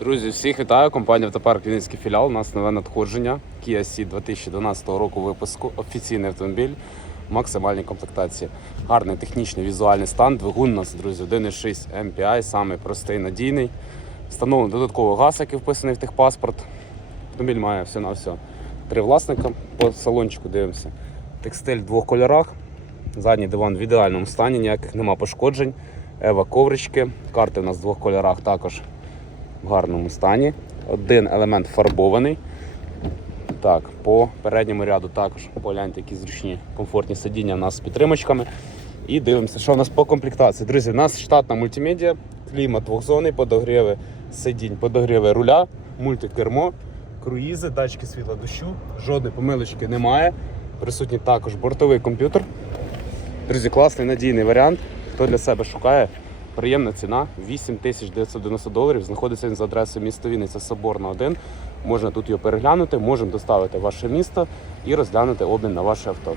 Друзі, всіх вітаю. Компанія Автопарк Вінницький філіал. У нас нове надходження. Kia Ceed 2012 року випуску. Офіційний автомобіль в максимальній комплектації. Гарний технічний візуальний стан. Двигун у нас, друзі, 1.6 MPI, самий простий, надійний. Встановлений додатковий газ, який вписаний в техпаспорт. Автомобіль має все на все. Три власника. По салончику дивимося. Текстиль в двох кольорах. Задній диван в ідеальному стані, ніяких нема пошкоджень. Ева коврички. Карти у нас в двох кольорах також в гарному стані. Один елемент фарбований. Так, по передньому ряду також погляньте, які зручні, комфортні сидіння у нас з підтримочками. І дивимося, що у нас по комплектації. Друзі, у нас штатна мультимедіа, клімат двохзонний, подогріви сидінь, подогріви руля, мультикермо, круїзи, датчики світла дощу, жодної помилочки немає. Присутній також бортовий комп'ютер. Друзі, класний надійний варіант. Хто для себе шукає, приємна ціна 8990 доларів. Знаходиться він за адресою міста Вінниця Соборна 1. Можна тут його переглянути, можемо доставити в ваше місто і розглянути обмін на ваше авто.